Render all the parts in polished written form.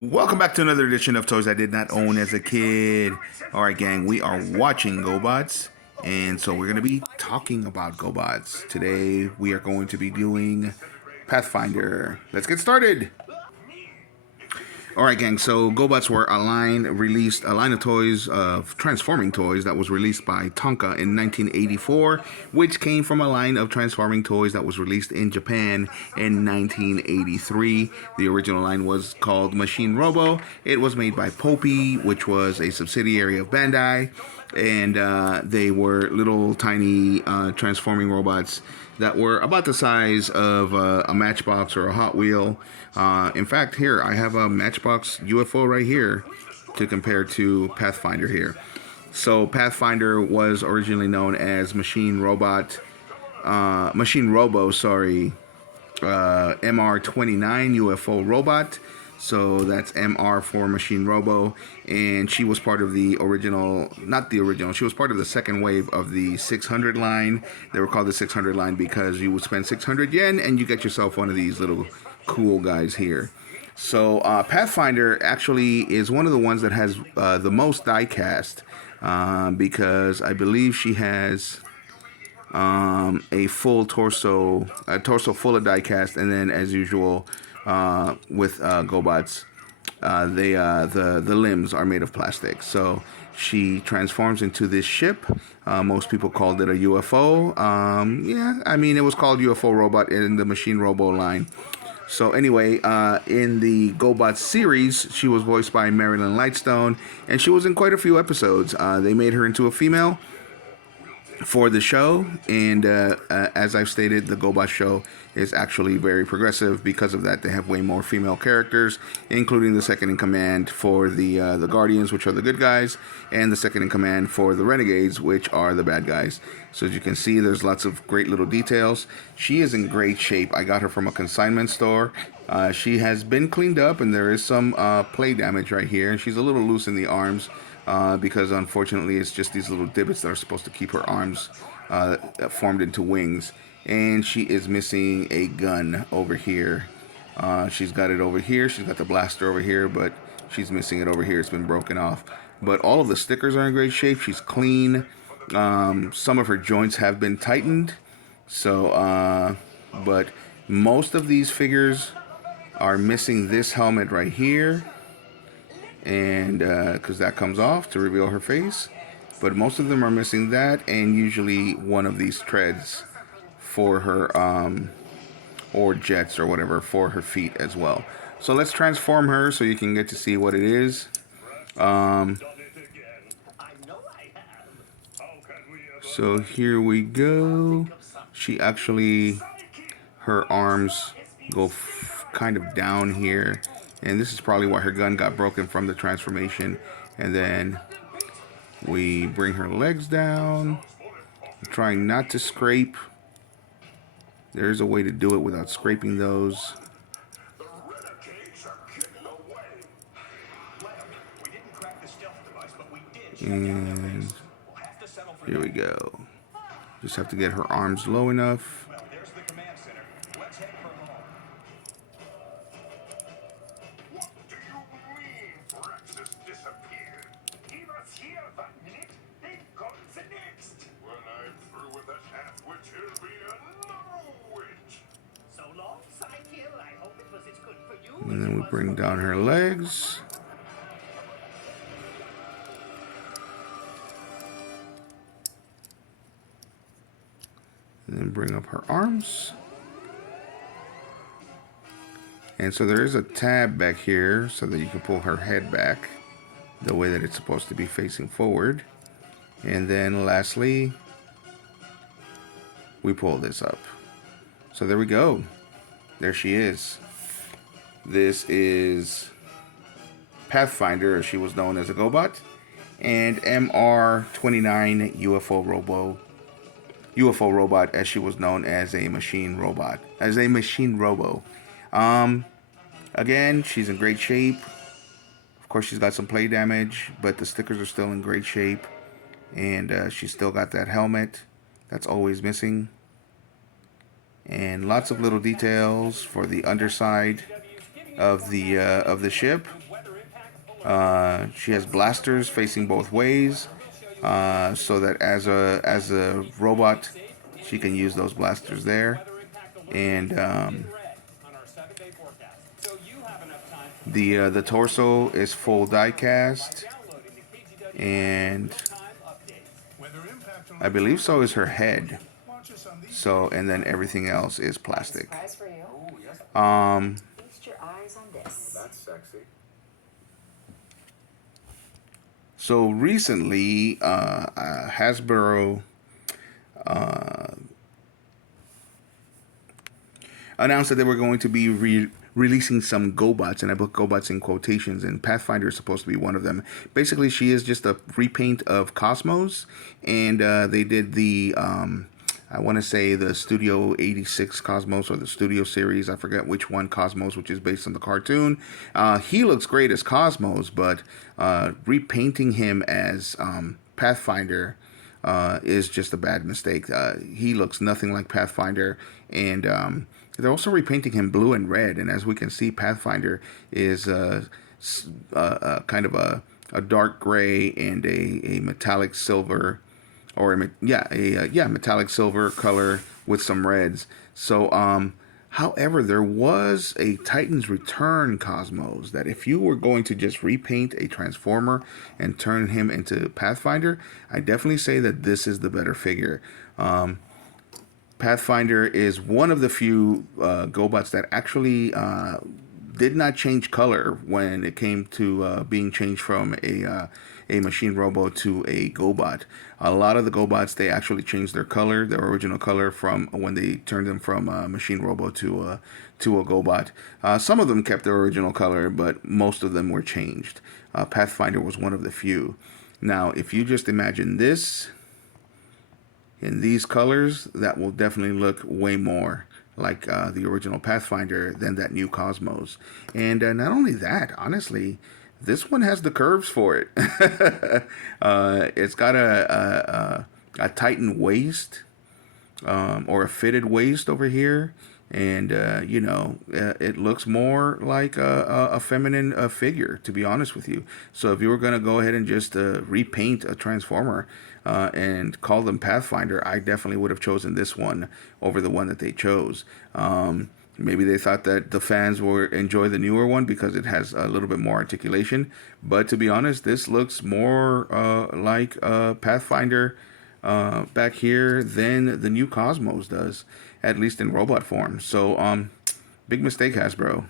Welcome back to another edition of Toys I Did Not Own as a Kid. Alright, gang, we are watching Gobots, and so we're going to be talking about Gobots. Today, we are going to be doing Pathfinder. Let's get started! Alright, gang, so Gobots were a line of toys, of transforming toys that was released by Tonka in 1984, which came from a line of transforming toys that was released in Japan in 1983. The original line was called Machine Robo. It was made by Popey, which was a subsidiary of Bandai, and they were little tiny transforming robots that were about the size of a Matchbox or a Hot Wheel. In fact, here I have a Matchbox UFO right here to compare to Pathfinder here. So Pathfinder was originally known as Machine Robo, sorry, MR29 UFO Robot. So that's MR for Machine Robo, and she was part of the original, not the original, she was part of the second wave of the 600 line. They were called the 600 line because you would spend 600 yen and you get yourself one of these little cool guys here. So Pathfinder actually is one of the ones that has the most die cast, because I believe she has a full torso, a torso full of die cast, and then as usual with Gobots, the limbs are made of plastic. So she transforms into this ship. Most people called it a UFO. Yeah, I mean it was called UFO Robot in the Machine Robo line. So anyway, in the Gobot series, she was voiced by Marilyn Lightstone, and she was in quite a few episodes. They made her into a female for the show, and as I've stated, the Gobot show is actually very progressive. Because of that, they have way more female characters, including the second in command for the Guardians, which are the good guys, and the second in command for the Renegades, which are the bad guys. So as you can see, there's lots of great little details. She is in great shape. I got her from a consignment store. She has been cleaned up, and there is some play damage right here, and she's a little loose in the arms. Because unfortunately it's just these little divots that are supposed to keep her arms formed into wings. And she is missing a gun over here. She's got it over here. She's got the blaster over here, but she's missing it over here. It's been broken off. But all of the stickers are in great shape. She's clean. Some of her joints have been tightened. So, but most of these figures are missing this helmet right here, and because that comes off to reveal her face, but most of them are missing that, and usually one of these treads for her or jets or whatever for her feet as well. So let's transform her so you can get to see what it is. So here we go. She actually, her arms go kind of down here, and this is probably why her gun got broken from the transformation. And then we bring her legs down, trying not to scrape. There's a way to do it without scraping those. And here we go. Just have to get her arms low enough. And then we bring down her legs. And then bring up her arms. And so there is a tab back here so that you can pull her head back the way that it's supposed to be facing forward. And then lastly, we pull this up. So there we go. There she is. This is Pathfinder, as she was known as a Gobot, and MR29 UFO Robot, as she was known as a Machine Robot, as a Machine Robo. Again, she's in great shape. Of course, she's got some play damage, but the stickers are still in great shape, and she's still got that helmet that's always missing, and lots of little details for the underside of the ship. She has blasters facing both ways, so that as a robot, she can use those blasters there. And the torso is full die cast, and I believe so is her head. So, and then everything else is plastic. Um, so recently, Hasbro announced that they were going to be releasing some Gobots, and I put Gobots in quotations, and Pathfinder is supposed to be one of them. Basically, she is just a repaint of Cosmos, and they did the, I want to say the Studio 86 Cosmos or the Studio Series, I forget which one Cosmos, which is based on the cartoon. He looks great as Cosmos, but repainting him as Pathfinder is just a bad mistake. He looks nothing like Pathfinder, and they're also repainting him blue and red. And as we can see, Pathfinder is kind of a dark gray and a metallic silver, or metallic silver color with some reds. So, however, there was a Titan's Return Cosmos that if you were going to just repaint a Transformer and turn him into Pathfinder, I definitely say that this is the better figure. Pathfinder is one of the few GoBots that actually did not change color when it came to being changed from a machine robo to a GoBot. A lot of the GoBots, they actually changed their color, their original color, from when they turned them from a machine robo to a GoBot. Some of them kept their original color, but most of them were changed. Pathfinder was one of the few. Now, if you just imagine this in these colors, that will definitely look way more like the original Pathfinder than that new Cosmos. And not only that, honestly, this one has the curves for it. It's got a Titan waist, or a fitted waist over here. And, it looks more like a feminine figure, to be honest with you. So if you were going to go ahead and just repaint a Transformer and call them Pathfinder, I definitely would have chosen this one over the one that they chose. Maybe they thought that the fans would enjoy the newer one because it has a little bit more articulation. But to be honest, this looks more like Pathfinder back here than the new Cosmos does, at least in robot form. So, big mistake, Hasbro.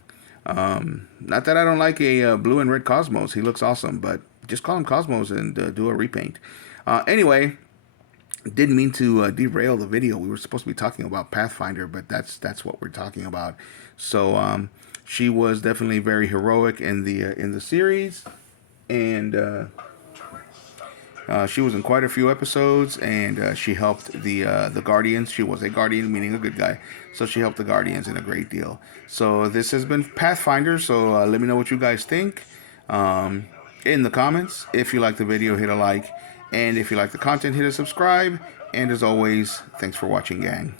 Not that I don't like a blue and red Cosmos. He looks awesome, but just call him Cosmos and do a repaint. Anyway, didn't mean to derail the video. We were supposed to be talking about Pathfinder, but that's what we're talking about. So she was definitely very heroic in the series, and she was in quite a few episodes, and she helped the Guardians. She was a Guardian, meaning a good guy. So she helped the Guardians in a great deal. So this has been Pathfinder. So let me know what you guys think in the comments. If you like the video, hit a like. And if you like the content, hit a subscribe. And as always, thanks for watching, gang.